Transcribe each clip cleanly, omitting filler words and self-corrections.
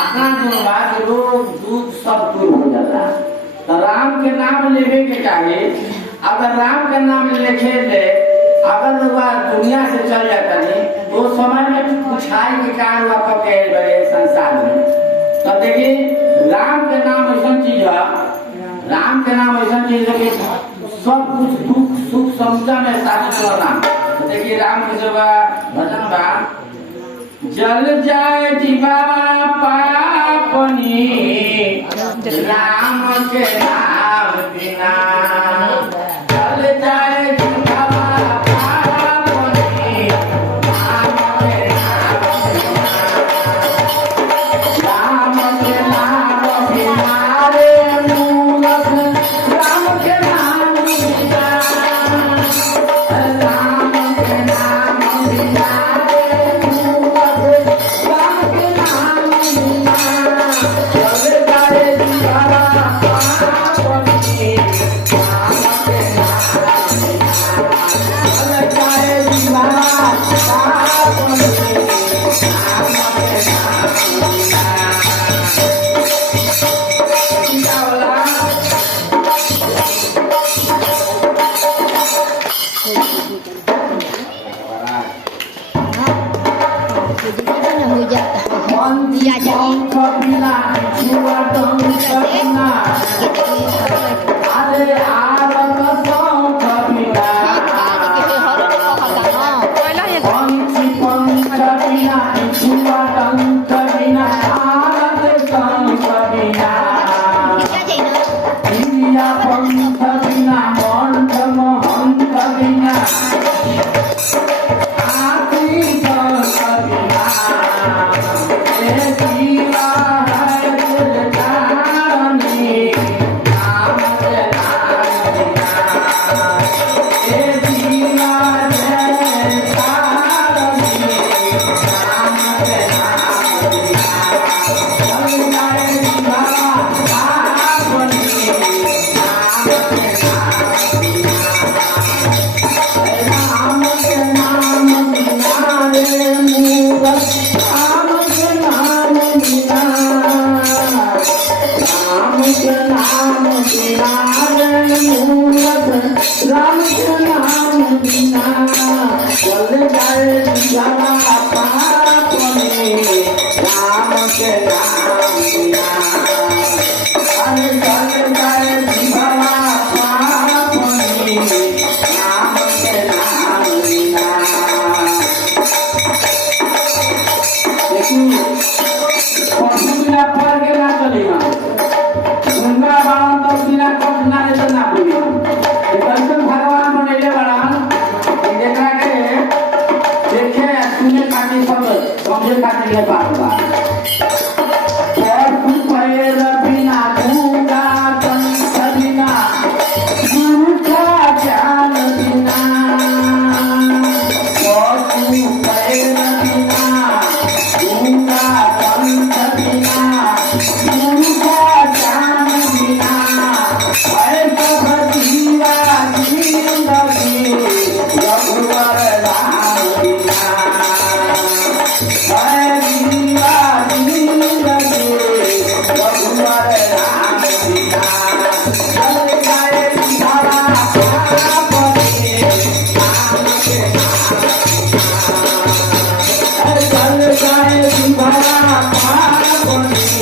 अपना जो बात रोग दूध सब दूर हो जाता। तो राम के नाम लेवे के चाहिए। अगर राम के नाम लेके ले अगर वह दुनिया से चल जाता नहीं तो समय में पूछाई के कारण वह कब बड़े संसार में। तो देखिए राम के नाम ऐसा चीज है, राम के नाम ऐसा चीज है कि सब कुछ दुख सुख समझा में साथ नाम। देखिए राम के जो भजन बा जल जाए जीवा पापनी राम के नाम बिना जल जाए जीवा पापनी राम के नाम बिना राम के नाम बिना रे मूलक राम के नाम बिना राम के नाम बिना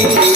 Bye.